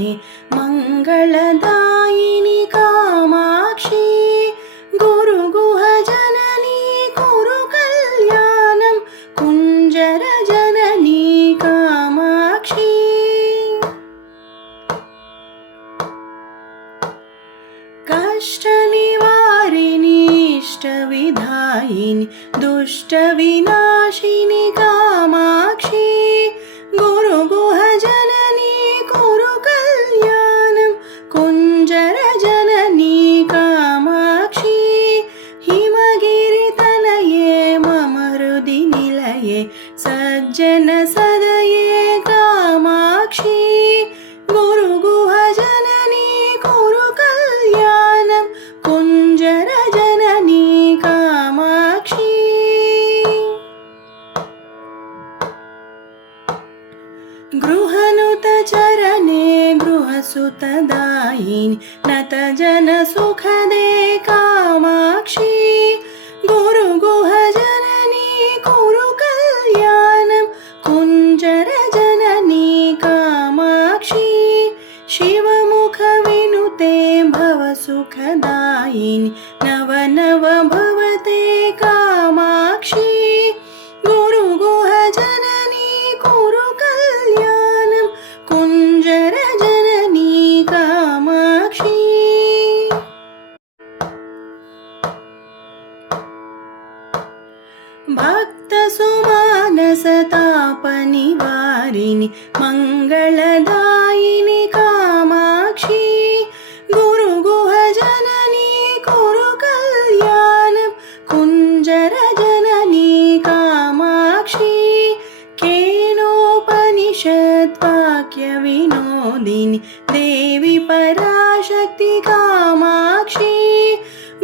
चरणे मङ्गलदायिनि कामाक्षी गुरुगुहजननी कुरु कल्याणं कुञ्जरजननी कामाक्षी कष्टनिवारिणि इष्टविधायिनि दुष्टविनाशिनि कामाक्षी गुरुगुहजननी कुरु कल्याणं कुञ्जरजननी कामाक्षी हिमगिरितनये मम हृदि निलये सज्जनसदये कामाक्षी गुरुगुहजननी कुरु कल्याणं कुञ्जरजननी कामाक्षी गृहनुतचरणे गृहसुतदायिनि नतजनसुखदे कामाक्षी गुरुगुहजननी कुरु कल्याणं कुञ्जरजननी कामाक्षी शिवमुखविनुते भवसुखदायिनि नवनव भवते कामाक्षी गुरुगुहजननी कुरु कल्याणं कुञ्जरजननी कामाक्षी भक्तसुमानसतापनिवारिणि मङ्गलदायिनि कामाक्षी गुरुगुहजननी कुरु कल्याणं कुञ्जरजननी कामाक्षी केनोपनिषद्वाक्यविनोदिनि देवी पराशक्ति कामाक्षी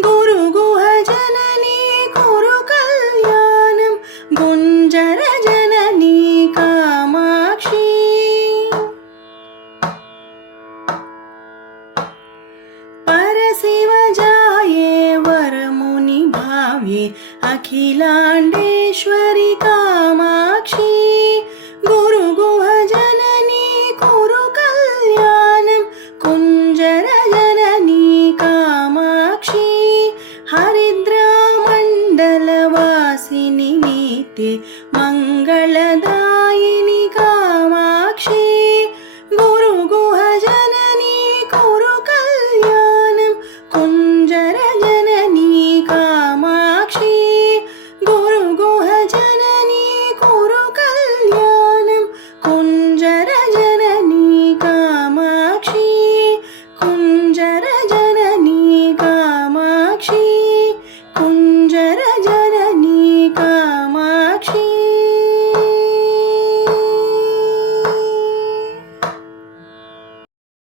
गुरुगुहजननी कुरु कल्याणं कुञ्जरजननी कामाक्षी परशिवजाये वरमुनिभाव्ये अखिलाण्डेश्वरि